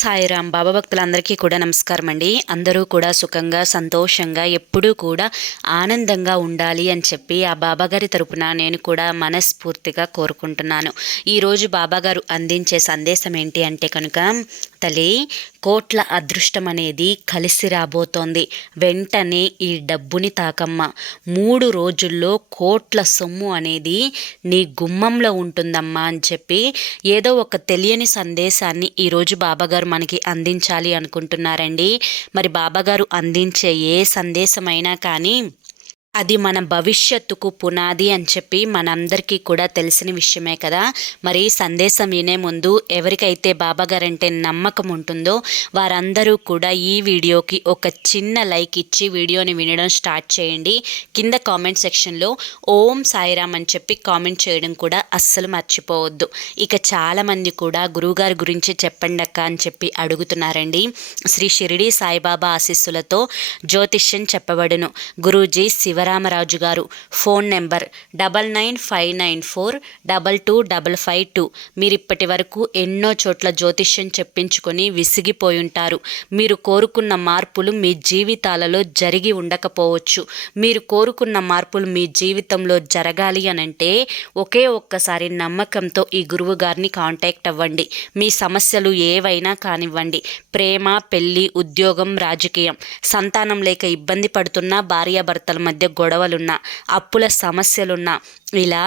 సాయిరాం. బాబా భక్తులందరికీ కూడా నమస్కారం అండి. అందరూ కూడా సుఖంగా సంతోషంగా ఎప్పుడూ కూడా ఆనందంగా ఉండాలి అని చెప్పి ఆ బాబాగారి తరపున నేను కూడా మనస్ఫూర్తిగా కోరుకుంటున్నాను. ఈరోజు బాబాగారు అందించే సందేశం ఏంటి అంటే కనుక, తల్లి, కోట్ల అదృష్టం అనేది కలిసి రాబోతోంది. వెంటనే ఈ డబ్బుని తాకమ్మ. 3 రోజుల్లో కోట్ల సొమ్ము అనేది నీ గుమ్మంలో ఉంటుందమ్మా అని చెప్పి ఏదో ఒక తెలియని సందేశాన్ని ఈరోజు బాబాగారు మనకి అందించాలి అనుకుంటున్నారండి. మరి బాబాగారు అందించే ఏ సందేశమైనా కానీ అది మన భవిష్యత్తుకు పునాది అని చెప్పి మనందరికీ కూడా తెలిసిన విషయమే కదా. మరి సందేశం వినే ముందు ఎవరికైతే బాబాగారంటే నమ్మకం ఉంటుందో వారందరూ కూడా ఈ వీడియోకి ఒక చిన్న లైక్ ఇచ్చి వీడియోని వినడం స్టార్ట్ చేయండి. కింద కామెంట్ సెక్షన్లో ఓం సాయిరామ్ అని చెప్పి కామెంట్ చేయడం కూడా అస్సలు మర్చిపోవద్దు. ఇక చాలామంది కూడా గురువుగారి గురించి చెప్పండి అక్క అని చెప్పి అడుగుతున్నారండి. శ్రీ షిరిడి సాయిబాబా ఆశీస్సులతో జ్యోతిష్యం చెప్పబడును. గురూజీ శివరామరాజు గారు. Phone number 9959422552. మీరు ఇప్పటి వరకు ఎన్నో చోట్ల జ్యోతిష్యం చెప్పించుకొని విసిగిపోయి ఉంటారు. మీరు కోరుకున్న మార్పులు మీ జీవితాలలో జరిగి ఉండకపోవచ్చు. మీరు కోరుకున్న మార్పులు మీ జీవితంలో జరగాలి అనంటే ఒకే ఒక్కసారి నమ్మకంతో ఈ గురువు గారిని కాంటాక్ట్ అవ్వండి. మీ సమస్యలు ఏవైనా కానివ్వండి, ప్రేమ, పెళ్లి, ఉద్యోగం, రాజకీయం, సంతానం లేక ఇబ్బంది పడుతున్న భార్యాభర్తల మధ్య గొడవలున్నా, అప్పుల సమస్యలున్నా, ఇలా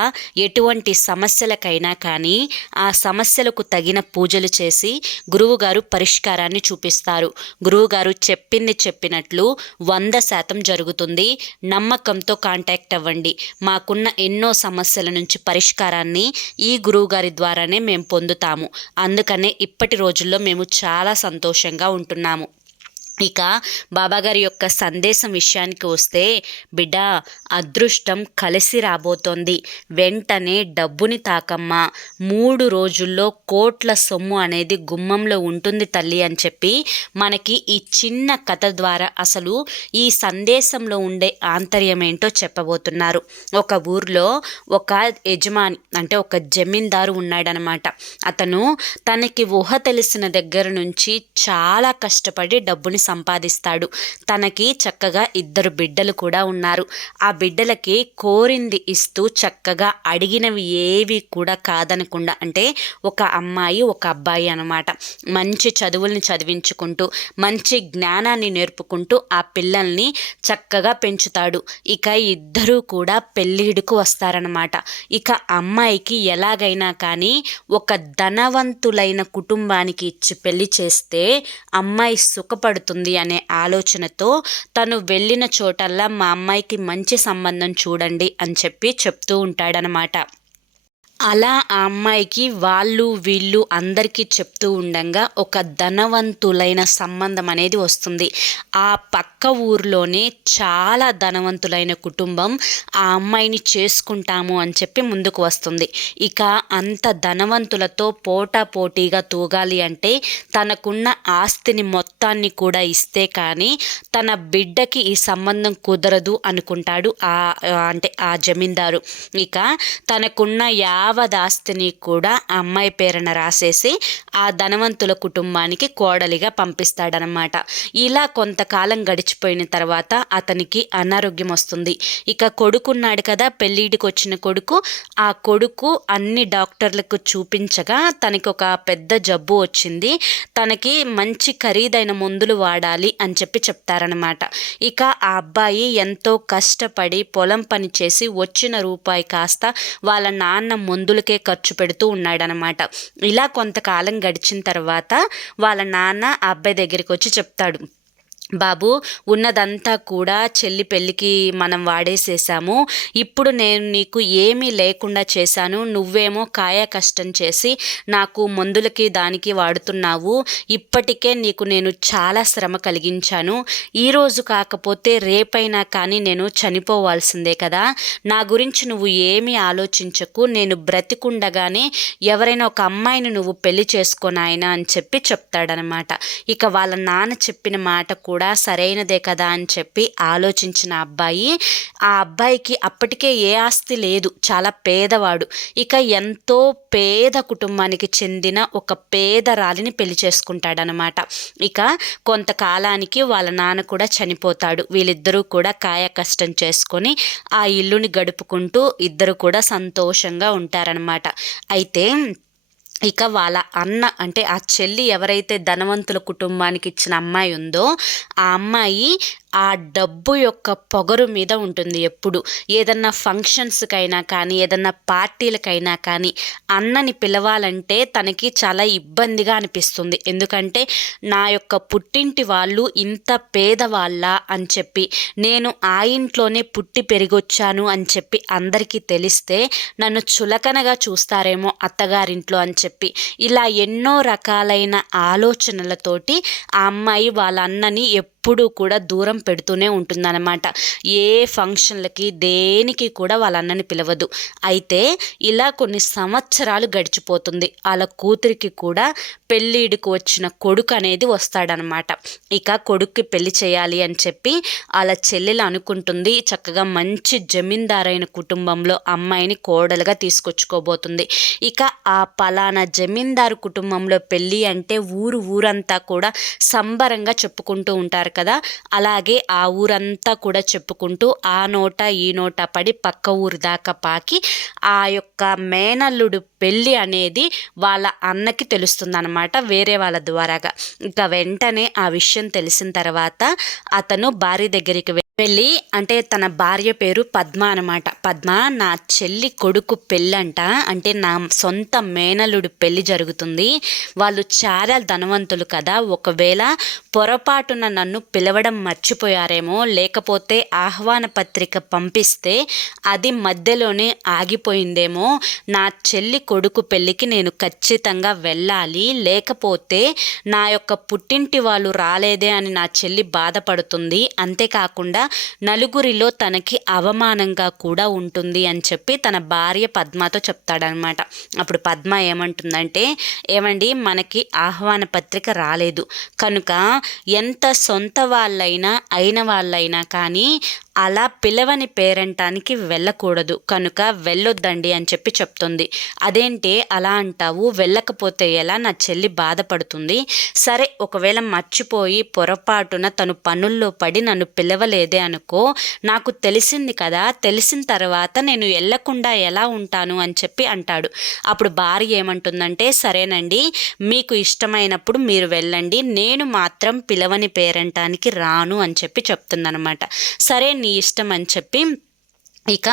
ఎటువంటి సమస్యలకైనా కానీ ఆ సమస్యలకు తగిన పూజలు చేసి గురువుగారు పరిష్కారాన్ని చూపిస్తారు. గురువుగారు చెప్పింది చెప్పినట్లు 100% జరుగుతుంది. నమ్మకంతో కాంటాక్ట్ అవ్వండి. మాకున్న ఎన్నో సమస్యల నుంచి పరిష్కారాన్ని ఈ గురువుగారి ద్వారానే మేము పొందుతాము. అందుకనే ఇప్పటి రోజుల్లో మేము చాలా సంతోషంగా ఉంటున్నాము. ఇక బాబాగారి యొక్క సందేశం విషయానికి వస్తే, బిడ్డ, అదృష్టం కలిసి రాబోతోంది. వెంటనే డబ్బుని తాకమ్మ. 3 రోజుల్లో కోట్ల సొమ్ము అనేది గుమ్మంలో ఉంటుంది తల్లి అని చెప్పి మనకి ఈ చిన్న కథ ద్వారా అసలు ఈ సందేశంలో ఉండే ఆంతర్యం ఏంటో చెప్పబోతున్నారు. ఒక ఊర్లో ఒక యజమాని అంటే ఒక జమీందారు ఉన్నాడనమాట. అతను తనకి ఊహ తెలిసిన దగ్గర నుంచి చాలా కష్టపడి డబ్బుని సంపాదిస్తాడు. తనకి చక్కగా 2 బిడ్డలు కూడా ఉన్నారు. ఆ బిడ్డలకి కోరింది ఇస్తూ చక్కగా అడిగినవి ఏవి కూడా కాదనకుండా, అంటే ఒక అమ్మాయి ఒక అబ్బాయి అనమాట, మంచి చదువుల్ని చదివించుకుంటూ మంచి జ్ఞానాన్ని నేర్పుకుంటూ ఆ పిల్లల్ని చక్కగా పెంచుతాడు. ఇక 2 కూడా పెళ్ళిడుకు వస్తారనమాట. ఇక అమ్మాయికి ఎలాగైనా కానీ ఒక ధనవంతులైన కుటుంబానికి ఇచ్చి పెళ్లి చేస్తే అమ్మాయి సుఖపడుతుంది అనే ఆలోచనతో తను వెళ్ళిన చోటల్లా మా అమ్మాయికి మంచి సంబంధం చూడండి అని చెప్పి చెప్తూ ఉంటాడనమాట. అలా ఆ అమ్మాయికి వాళ్ళు వీళ్ళు అందరికీ చెప్తూ ఉండంగా ఒక ధనవంతులైన సంబంధం అనేది వస్తుంది. ఆ పక్క ఊరిలోనే చాలా ధనవంతులైన కుటుంబం ఆ అమ్మాయిని చేసుకుంటాము అని చెప్పి ముందుకు వస్తుంది. ఇక అంత ధనవంతులతో పోటాపోటీగా తూగాలి అంటే తనకున్న ఆస్తిని మొత్తాన్ని కూడా ఇస్తే కానీ తన బిడ్డకి ఈ సంబంధం కుదరదు అనుకుంటాడు అంటే ఆ జమీందారు. ఇక తనకున్న ఆస్తిని కూడా ఆ అమ్మాయి పేరున రాసేసి ఆ ధనవంతుల కుటుంబానికి కోడలిగా పంపిస్తాడనమాట. ఇలా కొంతకాలం గడిచిపోయిన తర్వాత అతనికి అనారోగ్యం వస్తుంది. ఇక కొడుకున్నాడు కదా, పెళ్ళిడికి వచ్చిన కొడుకు. ఆ కొడుకు అన్ని డాక్టర్లకు చూపించగా తనకి ఒక పెద్ద జబ్బు వచ్చింది. తనకి మంచి ఖరీదైన మందులు వాడాలి అని చెప్పి చెప్తారనమాట. ఇక ఆ అబ్బాయి ఎంతో కష్టపడి పొలం పని చేసి వచ్చిన రూపాయి కాస్త వాళ్ళ నాన్న మందులకే ఖర్చు పెడుతూ ఉన్నాడనమాట. ఇలా కొంతకాలం గడిచిన తర్వాత వాళ్ళ నాన్న ఆ అబ్బాయి దగ్గరికి వచ్చి చెప్తాడు, బాబు, ఉన్నదంతా కూడా చెల్లి పెళ్ళికి మనం వాడేసేసాము. ఇప్పుడు నేను నీకు ఏమీ లేకుండా చేశాను. నువ్వేమో కాయ కష్టం చేసి నాకు మందులకి దానికి వాడుతున్నావు. ఇప్పటికే నీకు నేను చాలా శ్రమ కలిగించాను. ఈరోజు కాకపోతే రేపైనా కానీ నేను చనిపోవాల్సిందే కదా. నా గురించి నువ్వు ఏమీ ఆలోచించకు. నేను బ్రతికుండగానే ఎవరైనా ఒక అమ్మాయిని నువ్వు పెళ్లి చేసుకోనాయనా అని చెప్పి చెప్తాడనమాట. ఇక వాళ్ళ నాన్న చెప్పిన మాట కూడా కూడా సరైనదే కదా అని చెప్పి ఆలోచించిన ఆ అబ్బాయికి అప్పటికే ఏ ఆస్తి లేదు, చాలా పేదవాడు. ఇక ఎంతో పేద కుటుంబానికి చెందిన ఒక పేదరాలిని పెళ్లి చేసుకుంటాడనమాట. ఇక కొంతకాలానికి వాళ్ళ నాన్న కూడా చనిపోతాడు. వీళ్ళిద్దరూ కూడా కాయ కష్టం చేసుకొని ఆ ఇల్లుని గడుపుకుంటూ ఇద్దరు కూడా సంతోషంగా ఉంటారనమాట. అయితే ఇక వాళ్ళ అన్న అంటే ఆ చెల్లి ఎవరైతే ధనవంతుల కుటుంబానికి ఇచ్చిన అమ్మాయి ఉందో ఆ అమ్మాయి ఆ డబ్బు యొక్క పొగరు మీద ఉంటుంది. ఎప్పుడు ఏదన్నా ఫంక్షన్స్కైనా కానీ ఏదన్నా పార్టీలకైనా కానీ అన్నని పిలవాలంటే తనకి చాలా ఇబ్బందిగా అనిపిస్తుంది. ఎందుకంటే నా యొక్క పుట్టింటి వాళ్ళు ఇంత పేదవాళ్ళ అని చెప్పి, నేను ఆ ఇంట్లోనే పుట్టి పెరిగొచ్చాను అని చెప్పి అందరికీ తెలిస్తే నన్ను చులకనగా చూస్తారేమో అత్తగారింట్లో అని చెప్పి, ఇలా ఎన్నో రకాలైన ఆలోచనలతోటి ఆ అమ్మాయి వాళ్ళ అన్నని ఎప్పుడూ కూడా దూరం పెడుతూనే ఉంటుందన్నమాట. ఏ ఫంక్షన్లకి దేనికి కూడా వాళ్ళ అన్నని పిలవదు. అయితే ఇలా కొన్ని సంవత్సరాలు గడిచిపోతుంది. వాళ్ళ కూతురికి కూడా పెళ్ళిడికి వచ్చిన కొడుకు అనేది వస్తాడనమాట. ఇక కొడుక్కి పెళ్లి చేయాలి అని చెప్పి వాళ్ళ చెల్లెలు అనుకుంటుంది. చక్కగా మంచి జమీందారైన కుటుంబంలో అమ్మాయిని కోడలుగా తీసుకొచ్చుకోబోతుంది. ఇక ఆ పలానా జమీందారు కుటుంబంలో పెళ్ళి అంటే ఊరంతా కూడా సంబరంగా చెప్పుకుంటూ ఉంటారు కదా. అలాగే ఆ ఊరంతా కూడా చెప్పుకుంటూ ఆ నోట ఈ నోట పడి పక్క ఊరు దాకా పాకి ఆ యొక్క మేనల్లుడు పెళ్ళి అనేది వాళ్ళ అన్నకి తెలుస్తుందన్నమాట, వేరే వాళ్ళ ద్వారాగా. ఇక వెంటనే ఆ విషయం తెలిసిన తర్వాత అతను భార్య దగ్గరికి వెళ్ళి, అంటే తన భార్య పేరు పద్మ అనమాట. పద్మ, నా చెల్లి కొడుకు పెళ్ళంట, అంటే నా సొంత మేనల్లుడు పెళ్ళి జరుగుతుంది. వాళ్ళు చాలా ధనవంతులు కదా, ఒకవేళ పొరపాటున నన్ను పిలవడం మర్చిపోయారేమో, లేకపోతే ఆహ్వాన పత్రిక పంపిస్తే అది మధ్యలోనే ఆగిపోయిందేమో. నా చెల్లి కొడుకు పెళ్ళికి నేను ఖచ్చితంగా వెళ్ళాలి, లేకపోతే నా యొక్క పుట్టింటి వాళ్ళు రాలేదే అని నా చెల్లి బాధపడుతుంది. అంతేకాకుండా నలుగురిలో తనకి అవమానంగా కూడా ఉంటుంది అని చెప్పి తన భార్య పద్మతో చెప్తాడనమాట. అప్పుడు పద్మ ఏమంటుందంటే, ఏమండి మనకి ఆహ్వాన పత్రిక రాలేదు కనుక ఎంత సొంత అయిన వాళ్ళైనా కానీ అలా పిలవని పేరంటానికి వెళ్ళకూడదు, కనుక వెళ్ళొద్దండి అని చెప్పి చెప్తుంది. అదేంటే అలా అంటావు, వెళ్ళకపోతే ఎలా, నా చెల్లి బాధపడుతుంది. సరే ఒకవేళ మర్చిపోయి పొరపాటున తను పనుల్లో పడి నన్ను పిలవలేదే అనుకో, నాకు తెలిసింది కదా, తెలిసిన తర్వాత నేను వెళ్ళకుండా ఎలా ఉంటాను అని చెప్పి అంటాడు. అప్పుడు భార్య ఏమంటుందంటే, సరేనండి మీకు ఇష్టమైనప్పుడు మీరు వెళ్ళండి, నేను మాత్రం పిలవని పేరంటానికి రాను అని చెప్పి చెప్తుందనమాట. సరే నీ ఇష్టం అని చెప్పి ఇక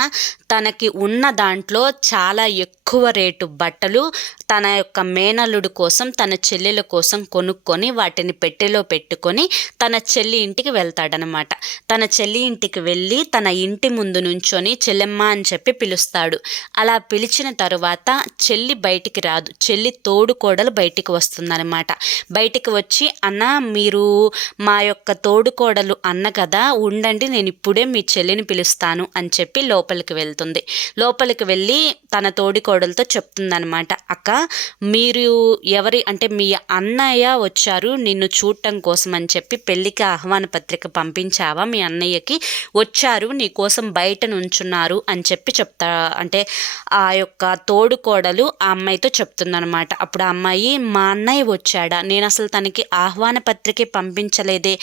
తనకి ఉన్న దాంట్లో చాలా ఎక్కువ రేటు బట్టలు తన యొక్క మేనల్లుడు కోసం, తన చెల్లెల కోసం కొనుక్కొని వాటిని పెట్టెలో పెట్టుకొని తన చెల్లి ఇంటికి వెళ్తాడనమాట. తన చెల్లి ఇంటికి వెళ్ళి తన ఇంటి ముందు నుంచొని చెల్లెమ్మ అని చెప్పి పిలుస్తాడు. అలా పిలిచిన తరువాత చెల్లి బయటికి రాదు, చెల్లి తోడుకోడలు బయటికి వస్తుందనమాట. బయటికి వచ్చి, అన్న మీరు మా యొక్క తోడుకోడలు అన్న కదా, ఉండండి నేను ఇప్పుడే మీ చెల్లిని పిలుస్తాను అని చెప్పి లోపలికి వెళ్తుంది. లోపలికి వెళ్ళి తన తోడికోడలతో చెప్తుందనమాట, అక్క మీరు ఎవరి అంటే మీ అన్నయ్య వచ్చారు నిన్ను చూడటం కోసం అని చెప్పి, పెళ్ళికి ఆహ్వాన పత్రిక పంపించావా, మీ అన్నయ్యకి వచ్చారు నీ కోసం బయట నుంచున్నారు అని చెప్పి అంటే ఆ యొక్క తోడుకోడలు ఆ అమ్మాయితో చెప్తుందనమాట. అప్పుడు ఆ అమ్మాయి, మా అన్నయ్య వచ్చాడా, నేను అసలు తనకి ఆహ్వాన పత్రికే పంపించలేదే,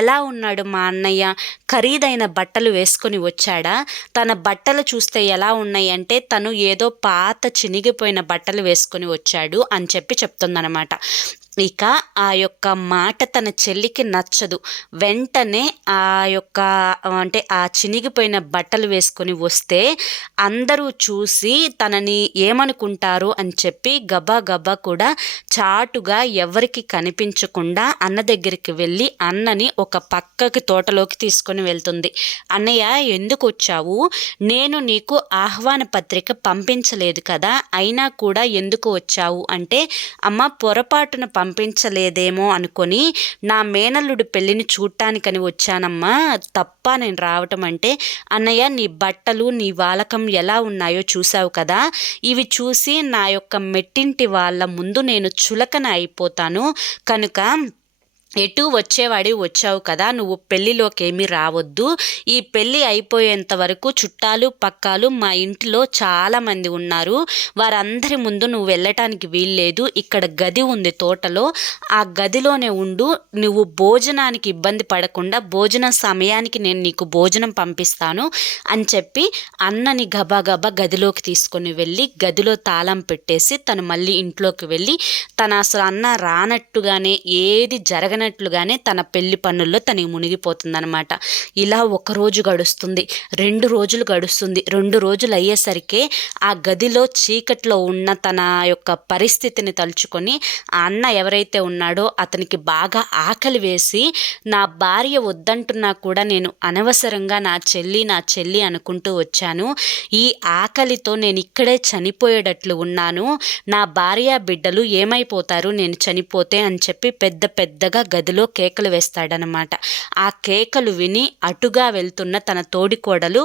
ఎలా ఉన్నాడు మా అన్నయ్య, ఖరీదైన బట్టలు వేసుకొని వచ్చాడా, తన బట్టలు చూస్తే ఎలా ఉన్నాయి అంటే తను ఏదో పాత చినిగిపోయిన బట్టలు వేసుకొని వచ్చాడు అని చెప్పి చెప్తుందనమాట. ఇక ఆ యొక్క మాట తన చెల్లికి నచ్చదు. వెంటనే ఆ యొక్క అంటే ఆ చినిగిపోయిన బట్టలు వేసుకొని వస్తే అందరూ చూసి తనని ఏమనుకుంటారు అని చెప్పి గబా కూడా చాటుగా ఎవరికి కనిపించకుండా అన్న దగ్గరికి వెళ్ళి అన్నని ఒక పక్కకి తోటలోకి తీసుకొని వెళ్తుంది. అన్నయ్య ఎందుకు వచ్చావు, నేను నీకు ఆహ్వాన పత్రిక పంపించలేదు కదా, అయినా కూడా ఎందుకు వచ్చావు అంటే, అమ్మ పొరపాటున పంపించలేదేమో అనుకొని నా మేనల్లుడు పెళ్ళిని చూడటానికని వచ్చానమ్మా, తప్ప నేను రావటం అంటే, అన్నయ్య నీ బట్టలు నీ వాలకం ఎలా ఉన్నాయో చూసావు కదా, ఇవి చూసి నా యొక్క మెట్టింటి వాళ్ళ ముందు నేను చులకన అయిపోతాను, కనుక ఎటు వచ్చావు కదా, నువ్వు పెళ్ళిలోకి ఏమీ రావద్దు. ఈ పెళ్ళి అయిపోయేంత వరకు చుట్టాలు పక్కాలు మా ఇంటిలో చాలామంది ఉన్నారు, వారందరి ముందు నువ్వు వెళ్ళటానికి వీల్లేదు. ఇక్కడ గది ఉంది తోటలో, ఆ గదిలోనే ఉండు. నువ్వు భోజనానికి ఇబ్బంది పడకుండా భోజనం సమయానికి నేను నీకు భోజనం పంపిస్తాను అని చెప్పి అన్నని గబా గదిలోకి తీసుకొని వెళ్ళి గదిలో తాళం పెట్టేసి తను మళ్ళీ ఇంట్లోకి వెళ్ళి అసలు అన్న రానట్టుగానే ఏది జరగనట్లుగానే తన పెళ్లి పనుల్లో తనకి మునిగిపోతుందనమాట. ఇలా 1 రోజు గడుస్తుంది, 2 రోజులు గడుస్తుంది. 2 రోజులు అయ్యేసరికి ఆ గదిలో చీకట్లో ఉన్న తన యొక్క పరిస్థితిని తలుచుకొని ఆ అన్న ఎవరైతే ఉన్నాడో అతనికి బాగా ఆకలి వేసి, నా భార్య వద్దంటున్నా కూడా నేను అనవసరంగా నా చెల్లి అనుకుంటూ వచ్చాను. ఈ ఆకలితో నేను ఇక్కడే చనిపోయేటట్లు ఉన్నాను. నా భార్య బిడ్డలు ఏమైపోతారు నేను చనిపోతే అని చెప్పి పెద్దగా గదిలో కేకలు వేస్తాడనమాట. ఆ కేకలు విని అటుగా వెళ్తున్న తన తోడికోడలు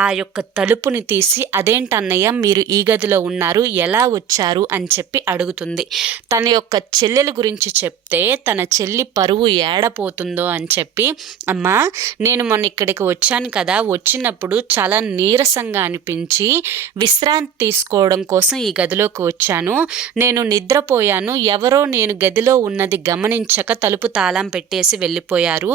ఆ యొక్క తలుపుని తీసి, అదేంటన్నయ్య మీరు ఈ గదిలో ఉన్నారు, ఎలా వచ్చారు అని చెప్పి అడుగుతుంది. తన యొక్క చెల్లెల గురించి చెప్తే తన చెల్లి పరువు ఏడపోతుందో అని చెప్పి, అమ్మా నేను మొన్న ఇక్కడికి వచ్చాను కదా, వచ్చినప్పుడు చాలా నీరసంగా అనిపించి విశ్రాంతి తీసుకోవడం కోసం ఈ గదిలోకి వచ్చాను. నేను నిద్రపోయాను. ఎవరో నేను గదిలో ఉన్నది గమనించక తలుపు తాళం పెట్టేసి వెళ్ళిపోయారు.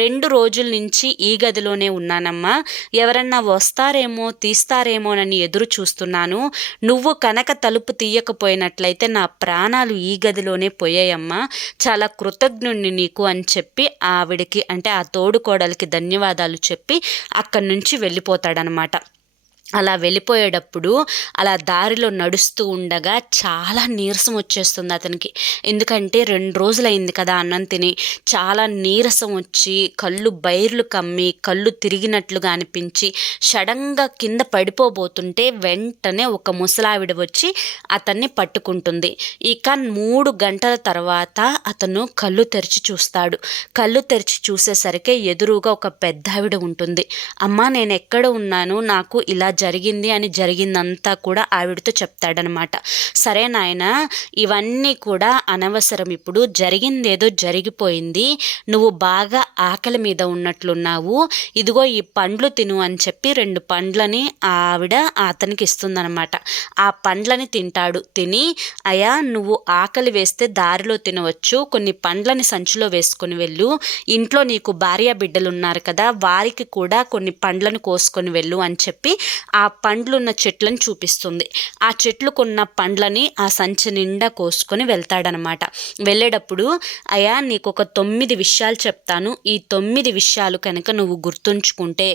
2 రోజుల నుంచి ఈ గదిలోనే ఉన్నానమ్మా. ఎవరన్నా వస్తారేమో తీస్తారేమోనని ఎదురు చూస్తున్నాను. నువ్వు కనుక తలుపు తీయకపోయినట్లయితే నా ప్రాణాలు ఈ గదిలోనే పోయాయమ్మా. చాలా కృతజ్ఞుణ్ణి నీకు అని చెప్పి ఆవిడికి, అంటే ఆ తోడుకోడలికి ధన్యవాదాలు చెప్పి అక్కడి నుంచి వెళ్ళిపోతాడనమాట. అలా వెళ్ళిపోయేటప్పుడు అలా దారిలో నడుస్తూ ఉండగా చాలా నీరసం వచ్చేస్తుంది అతనికి. ఎందుకంటే 2 రోజులైంది కదా అన్నం తిని. చాలా నీరసం వచ్చి కళ్ళు బైర్లు కమ్మి కళ్ళు తిరిగినట్లుగా అనిపించి సడన్గా కింద పడిపోబోతుంటే వెంటనే ఒక ముసలావిడ వచ్చి అతన్ని పట్టుకుంటుంది. ఇక 3 గంటల తర్వాత అతను కళ్ళు తెరిచి చూస్తాడు. కళ్ళు తెరిచి చూసేసరికి ఎదురుగా ఒక పెద్ద ఆవిడ ఉంటుంది. అమ్మా నేను ఎక్కడ ఉన్నాను, నాకు ఇలా జరిగింది అని జరిగిందంతా కూడా ఆవిడతో చెప్తాడనమాట. సరే నాయన, ఇవన్నీ కూడా అనవసరం, ఇప్పుడు జరిగిందేదో జరిగిపోయింది, నువ్వు బాగా ఆకలి మీద ఉన్నట్లున్నావు, ఇదిగో ఈ పండ్లు తిను అని చెప్పి 2 పండ్లని ఆవిడ అతనికి ఇస్తుందనమాట. ఆ పండ్లని తింటాడు. తిని, అయ్యా నువ్వు ఆకలి వేస్తే దారిలో తినవచ్చు, కొన్ని పండ్లని సంచిలో వేసుకొని వెళ్ళు, ఇంట్లో నీకు భార్య బిడ్డలు ఉన్నారు కదా వారికి కూడా కొన్ని పండ్లను కోసుకొని వెళ్ళు అని చెప్పి ఆ పండ్లున్న చెట్లను చూపిస్తుంది. ఆ చెట్లుకున్న పండ్లని ఆ సంచి నిండా కోసుకొని వెళ్తాడనమాట. వెళ్ళేటప్పుడు, అయ్యా నీకు ఒక 9 విషయాలు చెప్తాను, ఈ 9 విషయాలు కనుక నువ్వు గుర్తుంచుకుంటే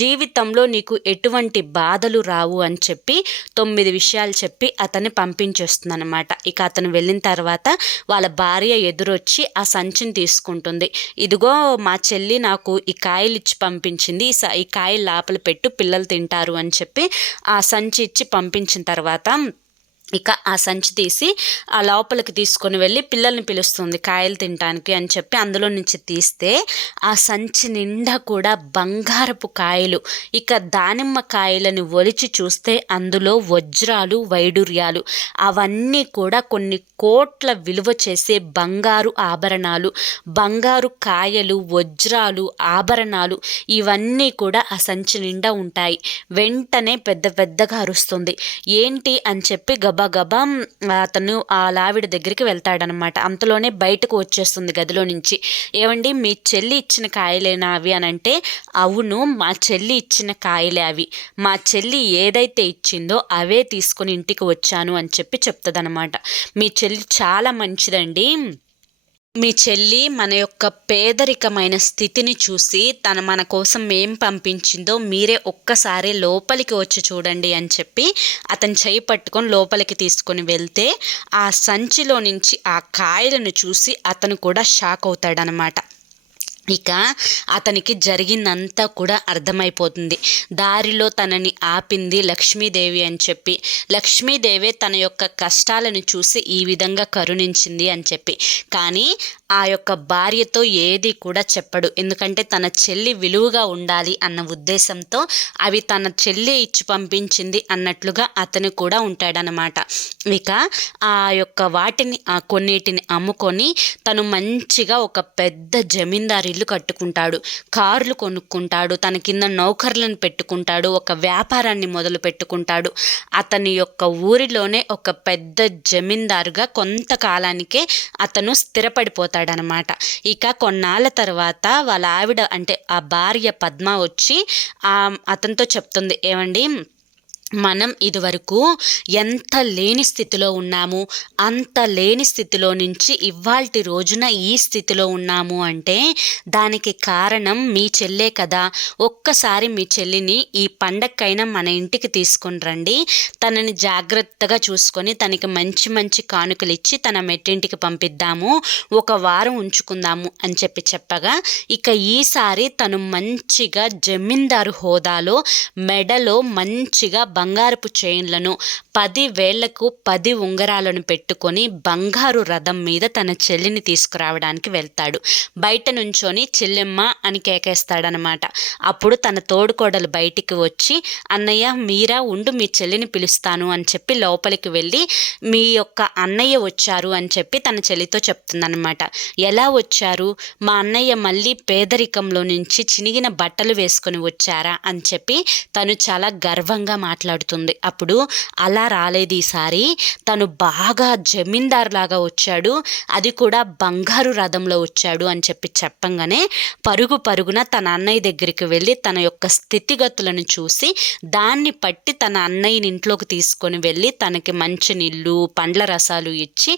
జీవితంలో నీకు ఎటువంటి బాధలు రావు అని చెప్పి 9 విషయాలు చెప్పి అతన్ని పంపించేస్తుందనమాట. ఇక అతను వెళ్ళిన తర్వాత వాళ్ళ భార్య ఎదురొచ్చి ఆ సంచిని తీసుకుంటుంది. ఇదిగో మా చెల్లి నాకు ఈ కాయలు ఇచ్చి పంపించింది, ఈ కాయలు లోపల పెట్టు పిల్లలు తింటారు అని చెప్పి ఆ సంచి ఇచ్చి పంపించిన తర్వాత ఇక ఆ సంచి తీసి ఆ లోపలికి తీసుకొని వెళ్ళి పిల్లల్ని పిలుస్తుంది కాయలు తినడానికి అని చెప్పి అందులో నుంచి తీస్తే ఆ సంచి నిండా కూడా బంగారపు కాయలు. ఇక దానిమ్మ కాయలను ఒలిచి చూస్తే అందులో వజ్రాలు వైడూర్యాలు, అవన్నీ కూడా కొన్ని కోట్ల విలువ చేసే బంగారు ఆభరణాలు, బంగారు కాయలు, వజ్రాలు, ఆభరణాలు ఇవన్నీ కూడా ఆ సంచి నిండా ఉంటాయి. వెంటనే పెద్దగా అరుస్తుంది. ఏంటి అని చెప్పి గబా అతను ఆ లావిడ దగ్గరికి వెళ్తాడనమాట. అంతలోనే బయటకు వచ్చేస్తుంది గదిలో నుంచి. ఏమండి మీ చెల్లి ఇచ్చిన కాయలేనా అవి అని అంటే, అవును మా చెల్లి ఇచ్చిన కాయలే అవి, మా చెల్లి ఏదైతే ఇచ్చిందో అవే తీసుకొని ఇంటికి వచ్చాను అని చెప్పి చెప్తుందనమాట. మీ చెల్లి చాలా మంచిదండి, మీ చెల్లి మన యొక్క పేదరికమైన స్థితిని చూసి మన కోసం ఏం పంపించిందో మీరే ఒక్కసారి లోపలికి వచ్చి చూడండి అని చెప్పి అతను చేయి పట్టుకొని లోపలికి తీసుకొని వెళ్తే ఆ సంచిలో నుంచి ఆ కాయలను చూసి అతను కూడా షాక్ అవుతాడనమాట. ఇక అతనికి జరిగిందంతా కూడా అర్థమైపోతుంది. దారిలో తనని ఆపింది లక్ష్మీదేవి అని చెప్పి, లక్ష్మీదేవి తన యొక్క కష్టాలను చూసి ఈ విధంగా కరుణించింది అని చెప్పి. కానీ ఆ యొక్క భార్యతో ఏది కూడా చెప్పడు. ఎందుకంటే తన చెల్లి విలువగా ఉండాలి అన్న ఉద్దేశంతో అవి తన చెల్లి ఇచ్చి పంపించింది అన్నట్లుగా అతను కూడా ఉంటాడనమాట. ఇక ఆ యొక్క వాటిని కొన్నిటిని అమ్ముకొని తను మంచిగా ఒక పెద్ద జమీందారు ఇల్లు కట్టుకుంటాడు, కార్లు కొనుక్కుంటాడు, తన కింద నౌకర్లను పెట్టుకుంటాడు, ఒక వ్యాపారాన్ని మొదలు పెట్టుకుంటాడు. అతని యొక్క ఊరిలోనే ఒక పెద్ద జమీందారుగా కొంతకాలానికే అతను స్థిరపడిపోతాడనమాట. ఇక కొన్నాళ్ళ తర్వాత వాళ్ళ ఆవిడ అంటే ఆ భార్య పద్మ వచ్చి అతనితో చెప్తుంది, ఏమండి మనం ఇదివరకు ఎంత లేని స్థితిలో ఉన్నాము, అంత లేని స్థితిలో నుంచి ఇవాల్టి రోజున ఈ స్థితిలో ఉన్నాము అంటే దానికి కారణం మీ చెల్లే కదా. ఒక్కసారి మీ చెల్లిని ఈ పండక్కైనా మన ఇంటికి తీసుకొని రండి, తనని జాగ్రత్తగా చూసుకొని తనకి మంచి మంచి కానుకలు ఇచ్చి తన మెట్టింటికి పంపిద్దాము, ఒక వారం ఉంచుకుందాము అని చెప్పగా, ఇక ఈసారి తను మంచిగా జమీందారు హోదాలో మెడలో మంచిగా బంగారపు చైన్లను 10 వేళ్లకు 10 ఉంగరాలను పెట్టుకొని బంగారు రథం మీద తన చెల్లిని తీసుకురావడానికి వెళ్తాడు. బయట నుంచొని చెల్లెమ్మ అని కేకేస్తాడనమాట. అప్పుడు తన తోడుకోడలు బయటికి వచ్చి, అన్నయ్య మీరా ఉండు, మీ చెల్లిని పిలుస్తాను అని చెప్పి లోపలికి వెళ్ళి మీ యొక్క అన్నయ్య వచ్చారు అని చెప్పి తన చెల్లితో చెప్తుందనమాట. ఎలా వచ్చారు? మా అన్నయ్య మళ్ళీ పేదరికంలో నుంచి చినిగిన బట్టలు వేసుకొని వచ్చారా అని చెప్పి తను చాలా గర్వంగా మాట్లాడుతుంది. అప్పుడు అలా రాలేదు, ఈసారి తను బాగా జమీందారు లాగా వచ్చాడు, అది కూడా బంగారు రథంలో వచ్చాడు అని చెప్పి చెప్పంగానే పరుగున తన అన్నయ్య దగ్గరికి వెళ్ళి తన యొక్క స్థితిగతులను చూసి దాన్ని పట్టి తన అన్నయ్యని ఇంట్లోకి తీసుకొని వెళ్ళి తనకి మంచి నీళ్ళు పండ్ల రసాలు ఇచ్చి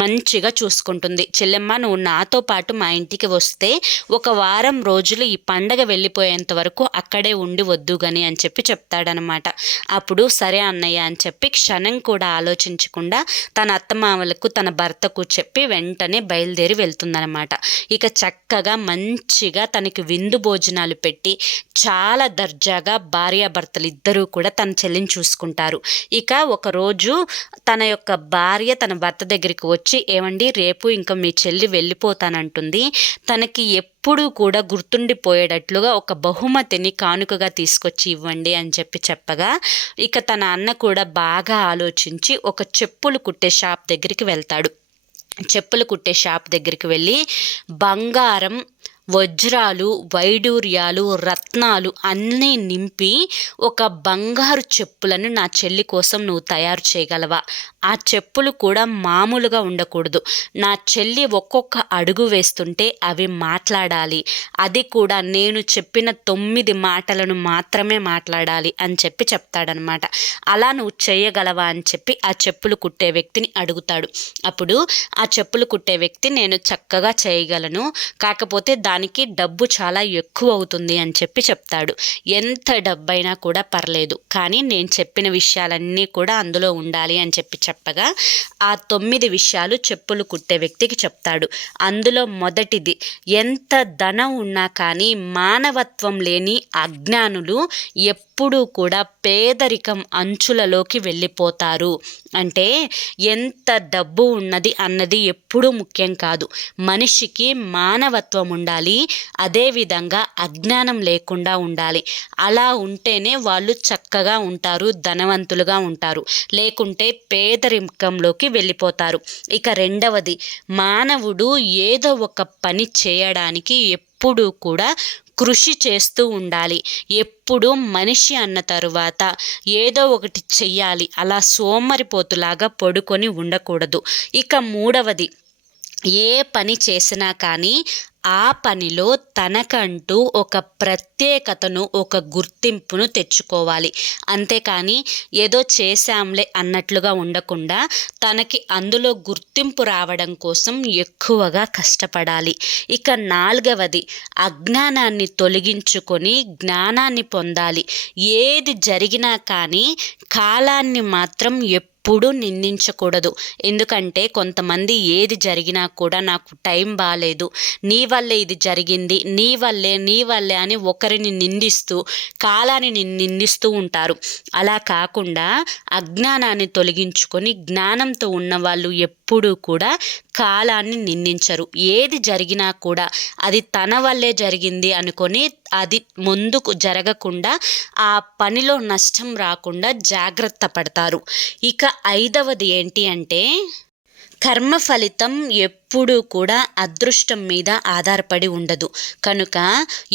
మంచిగా చూసుకుంటుంది. చెల్లెమ్మ నువ్వు నాతో పాటు మా ఇంటికి వస్తే ఒక వారం రోజులు ఈ పండగ వెళ్ళిపోయేంత వరకు అక్కడే ఉండి వద్దు గని అని చెప్పి చెప్తాడనమాట. అప్పుడు సరే అన్నయ్య అని చెప్పి క్షణం కూడా ఆలోచించకుండా తన అత్తమామలకు తన భర్తకు చెప్పి వెంటనే బయలుదేరి వెళ్తుందనమాట. ఇక చక్కగా మంచిగా తనకి విందు భోజనాలు పెట్టి చాలా దర్జాగా భార్యాభర్తలు ఇద్దరూ కూడా తన చెల్లిని చూసుకుంటారు. ఇక ఒకరోజు తన యొక్క భార్య తన భర్త దగ్గరికి వచ్చి, ఏమండి రేపు ఇంకా మీ చెల్లి వెళ్ళిపోతానంటుంది, తనకి ఎప్పుడూ కూడా గుర్తుండిపోయేటట్లుగా ఒక బహుమతిని కానుకగా తీసుకొచ్చి ఇవ్వండి అని చెప్పి చెప్పగా, ఇక తన అన్న కూడా బాగా ఆలోచించి ఒక చెప్పులు కుట్టే షాప్ దగ్గరికి వెళ్తాడు. చెప్పులు కుట్టే షాప్ దగ్గరికి వెళ్ళి బంగారం, వజ్రాలు, వైడూర్యాలు, రత్నాలు అన్నీ నింపి ఒక బంగారు చెప్పులను నా చెల్లి కోసం నువ్వు తయారు చేయగలవా? ఆ చెప్పులు కూడా మామూలుగా ఉండకూడదు, నా చెల్లి ఒక్కొక్క అడుగు వేస్తుంటే అవి మాట్లాడాలి, అది కూడా నేను చెప్పిన 9 మాటలను మాత్రమే మాట్లాడాలి అని చెప్పి చెప్తాడనమాట. అలా నువ్వు చేయగలవా అని చెప్పి ఆ చెప్పులు కుట్టే వ్యక్తిని అడుగుతాడు. అప్పుడు ఆ చెప్పులు కుట్టే వ్యక్తి నేను చక్కగా చేయగలను, కాకపోతే దానికి డబ్బు చాలా ఎక్కువ అవుతుంది అని చెప్పి చెప్తాడు. ఎంత డబ్బైనా కూడా పర్లేదు, కానీ నేను చెప్పిన విషయాలన్నీ కూడా అందులో ఉండాలి అని చెప్పి చెప్పగా ఆ 9 విషయాలు చెప్పులు కుట్టే వ్యక్తికి చెప్తాడు. అందులో మొదటిది, ఎంత ధనం ఉన్నా కానీ మానవత్వం లేని అజ్ఞానులు ఎప్పుడూ కూడా పేదరికం అంచులలోకి వెళ్ళిపోతారు. అంటే ఎంత డబ్బు ఉన్నది అన్నది ఎప్పుడూ ముఖ్యం కాదు, మనిషికి మానవత్వం ఉండాలి, అదేవిధంగా అజ్ఞానం లేకుండా ఉండాలి. అలా ఉంటేనే వాళ్ళు చక్కగా ఉంటారు, ధనవంతులుగా ఉంటారు, లేకుంటే పేదరికంలోకి వెళ్ళిపోతారు. ఇక రెండవది, మానవుడు ఏదో ఒక పని చేయడానికి ఎప్పుడూ కూడా కృషి చేస్తూ ఉండాలి. ఎప్పుడు మనిషి అన్న తరువాత ఏదో ఒకటి చెయ్యాలి, అలా సోమరిపోతులాగా పడుకొని ఉండకూడదు. ఇక మూడవది, ఏ పని చేసినా కానీ ఆ పనిలో తనకంటూ ఒక ప్రత్యేకతను, ఒక గుర్తింపును తెచ్చుకోవాలి. అంతేకాని ఏదో చేశాంలే అన్నట్లుగా ఉండకుండా తనకి అందులో గుర్తింపు రావడం కోసం ఎక్కువగా కష్టపడాలి. ఇక నాలుగవది, అజ్ఞానాన్ని తొలగించుకొని జ్ఞానాన్ని పొందాలి. ఏది జరిగినా కానీ కాలాన్ని మాత్రం ఎప్పుడూ నిందించకూడదు. ఎందుకంటే కొంతమంది ఏది జరిగినా కూడా నాకు టైం బాలేదు, నీ వల్లే ఇది జరిగింది, నీ వల్లే అని ఒకరిని నిందిస్తూ కాలాన్ని నిందిస్తూ ఉంటారు. అలా కాకుండా అజ్ఞానాన్ని తొలగించుకొని జ్ఞానంతో ఉన్నవాళ్ళు ఎప్పుడూ కూడా కాలాన్ని నిందించరు. ఏది జరిగినా కూడా అది తన వల్లే జరిగింది అనుకొని అది ముందుకు జరగకుండా ఆ పనిలో నష్టం రాకుండా జాగ్రత్త పడతారు. ఇక 5వది ఏంటి అంటే కర్మ ఫలితం ఎప్పుడూ కూడా అదృష్టం మీద ఆధారపడి ఉండదు. కనుక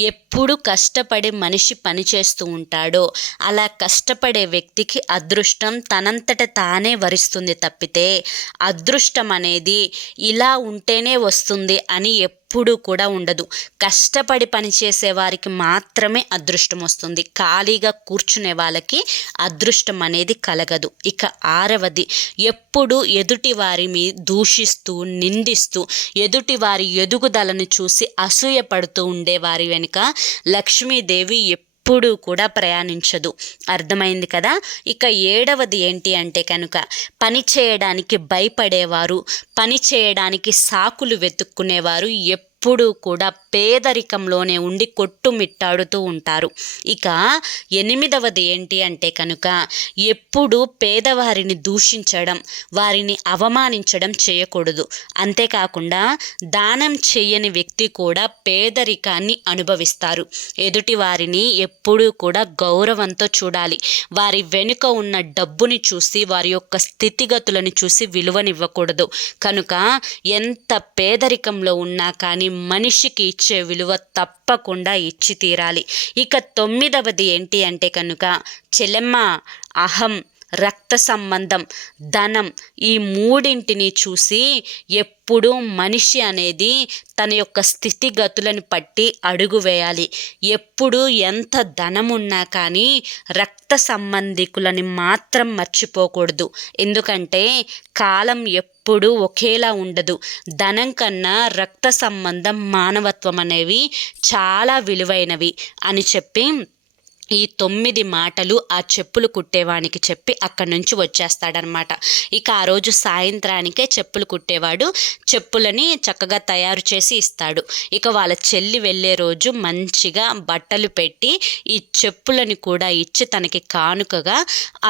ఎప్పుడు కష్టపడి మనిషి పనిచేస్తూ ఉంటాడో అలా కష్టపడే వ్యక్తికి అదృష్టం తనంతట తానే వరిస్తుంది తప్పితే అదృష్టం అనేది ఇలా ఉంటేనే వస్తుంది అని ఎప్పుడూ కూడా ఉండదు. కష్టపడి పనిచేసే వారికి మాత్రమే అదృష్టం వస్తుంది. ఖాళీగా కూర్చునే వాళ్ళకి అదృష్టం అనేది కలగదు. ఇక 6వది ఎప్పుడు ఎదుటి వారి దూషిస్తూ నిందిస్తూ ఎదుటి వారి ఎదుగుదలను చూసి అసూయ పడుతూ ఉండేవారి వెనుక లక్ష్మీదేవి ఎప్పుడూ కూడా ప్రయాణించదు. అర్థమైంది కదా. ఇక 7వది ఏంటి అంటే కనుక పని చేయడానికి భయపడేవారు, పని చేయడానికి సాకులు వెతుక్కునేవారు ఎప్పుడూ కూడా పేదరికంలోనే ఉండి కొట్టుమిట్టాడుతూ ఉంటారు. ఇక 8వది ఏంటి అంటే కనుక ఎప్పుడు పేదవారిని దూషించడం, వారిని అవమానించడం చేయకూడదు. అంతేకాకుండా దానం చేయని వ్యక్తి కూడా పేదరికాన్ని అనుభవిస్తారు. ఎదుటి వారిని ఎప్పుడూ కూడా గౌరవంతో చూడాలి. వారి వెనుక ఉన్న డబ్బుని చూసి వారి యొక్క స్థితిగతులను చూసి విలువనివ్వకూడదు. కనుక ఎంత పేదరికంలో ఉన్నా కానీ మనిషికి ఇచ్చే విలువ తప్పకుండా ఇచ్చి తీరాలి. ఇక 9వది ఏంటి అంటే కనుక చెల్లెమ్మ, అహం, రక్త సంబంధం, ధనం ఈ మూడింటిని చూసి ఎప్పుడూ మనిషి అనేది తన యొక్క స్థితిగతులను పట్టి అడుగు వేయాలి. ఎప్పుడు ఎంత ధనం ఉన్నా కానీ రక్త సంబంధికులని మాత్రం మర్చిపోకూడదు. ఎందుకంటే కాలం ఎప్పుడూ ఒకేలా ఉండదు. ధనం కన్నా రక్త సంబంధం, మానవత్వం అనేవి చాలా విలువైనవి అని చెప్పి ఈ 9 మాటలు ఆ చెప్పులు కుట్టేవానికి చెప్పి అక్కడి నుంచి వచ్చేస్తాడనమాట. ఇక ఆ రోజు సాయంత్రానికే చెప్పులు కుట్టేవాడు చెప్పులని చక్కగా తయారు చేసి ఇస్తాడు. ఇక వాళ్ళ చెల్లి వెళ్ళే రోజు మంచిగా బట్టలు పెట్టి ఈ చెప్పులని కూడా ఇచ్చి తనకి కానుకగా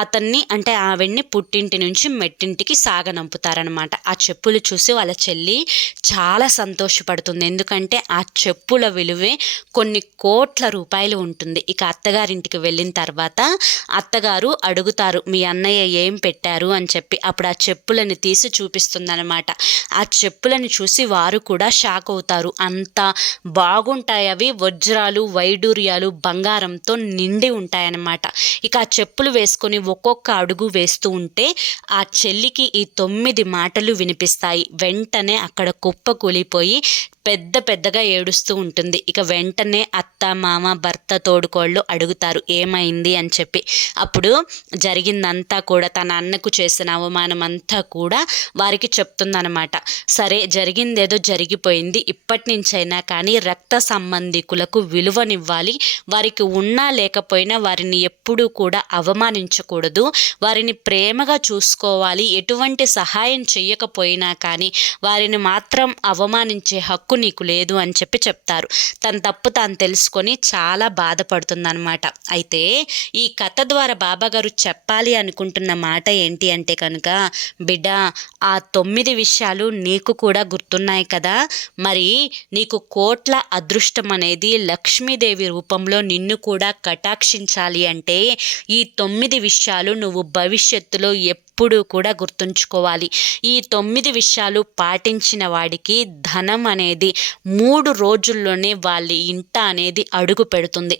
అతన్ని అంటే ఆవిడ్ని పుట్టింటి నుంచి మెట్టింటికి సాగనంపుతారనమాట. ఆ చెప్పులు చూసి వాళ్ళ చెల్లి చాలా సంతోషపడుతుంది. ఎందుకంటే ఆ చెప్పుల విలువే కొన్ని కోట్ల రూపాయలు ఉంటుంది. ఇక అత్తగారింటికి వెళ్ళిన తర్వాత అత్తగారు అడుగుతారు, మీ అన్నయ్య ఏం పెట్టారు అని చెప్పి. అప్పుడు ఆ చెప్పులని తీసి చూపిస్తుందన్నమాట. ఆ చెప్పులను చూసి వారు కూడా షాక్ అవుతారు. అంత బాగుంటాయి అవి. వజ్రాలు, వైడూర్యాలు, బంగారంతో నిండి ఉంటాయన్నమాట. ఇక ఆ చెప్పులు వేసుకొని ఒక్కొక్క అడుగు వేస్తూ ఉంటే ఆ చెల్లికి ఈ 9 మాటలు వినిపిస్తాయి. వెంటనే అక్కడ కుప్ప కూలిపోయి పెద్దగా ఏడుస్తూ ఉంటుంది. ఇక వెంటనే అత్త, మామ, భర్త, తోడుకోళ్ళు అడుగుతారు ఏమైంది అని చెప్పి. అప్పుడు జరిగిందంతా కూడా తన అన్నకు చేసిన అవమానం అంతా కూడా వారికి చెప్తుందనమాట. సరే, జరిగిందేదో జరిగిపోయింది, ఇప్పటి నుంచైనా కానీ రక్త సంబంధికులకు విలువనివ్వాలి. వారికి ఉన్నా లేకపోయినా వారిని ఎప్పుడూ కూడా అవమానించకూడదు. వారిని ప్రేమగా చూసుకోవాలి. ఎటువంటి సహాయం చేయకపోయినా కానీ వారిని మాత్రం అవమానించే హక్కు నీకు లేదు అని చెప్పి చెప్తారు. తన తప్పు తాను తెలుసుకొని చాలా బాధపడుతుందన్నమాట. అయితే ఈ కథ ద్వారా బాబాగారు చెప్పాలి అనుకుంటున్న మాట ఏంటి అంటే కనుక, బిడ్డ, ఆ 9 విషయాలు నీకు కూడా గుర్తున్నాయి కదా. మరి నీకు కోట్ల అదృష్టం అనేది లక్ష్మీదేవి రూపంలో నిన్ను కూడా కటాక్షించాలి అంటే ఈ 9 విషయాలు నువ్వు భవిష్యత్తులో ఎప్పుడూ కూడా గుర్తుంచుకోవాలి. ఈ 9 విషయాలు పాటించిన వాడికి ధనం అనేది 3 రోజుల్లోనే వాళ్ళ ఇంట అనేది అడుగు పెడుతుంది.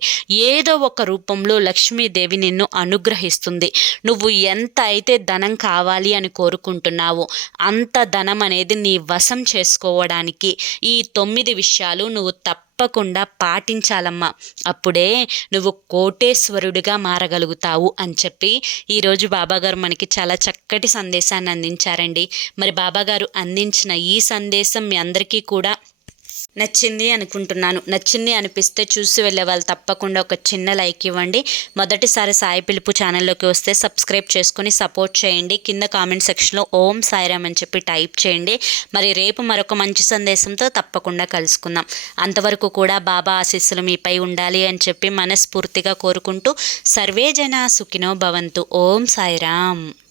ఏదో ఒక రూపంలో లక్ష్మీదేవి నిన్ను అనుగ్రహిస్తుంది. నువ్వు ఎంత అయితే ధనం కావాలి అని కోరుకుంటున్నావో అంత ధనం అనేది నీ వశం చేసుకోవడానికి ఈ 9 విషయాలు నువ్వు తప్పకుండా పాటించాలమ్మా. అప్పుడే నువ్వు కోటేశ్వరుడిగా మారగలుగుతావు అని చెప్పి ఈరోజు బాబాగారు మనకి చాలా చక్కటి సందేశాన్ని అందించారండి. మరి బాబాగారు అందించిన ఈ సందేశం మీ అందరికీ కూడా నచ్చింది అనుకుంటున్నాను. నచ్చింది అనిపిస్తే చూసి వెళ్ళే వాళ్ళు తప్పకుండా ఒక చిన్న లైక్ ఇవ్వండి. మొదటిసారి సాయి పిలుపు ఛానల్లోకి వస్తే సబ్స్క్రైబ్ చేసుకొని సపోర్ట్ చేయండి. కింద కామెంట్ సెక్షన్లో ఓం సాయిరామ్ అని చెప్పి టైప్ చేయండి. మరి రేపు మరొక మంచి సందేశంతో తప్పకుండా కలుసుకుందాం. అంతవరకు కూడా బాబా ఆశీస్సులు మీపై ఉండాలి అని చెప్పి మనస్ఫూర్తిగా కోరుకుంటూ సర్వే జన సుఖినో భవంతు. ఓం సాయిరామ్.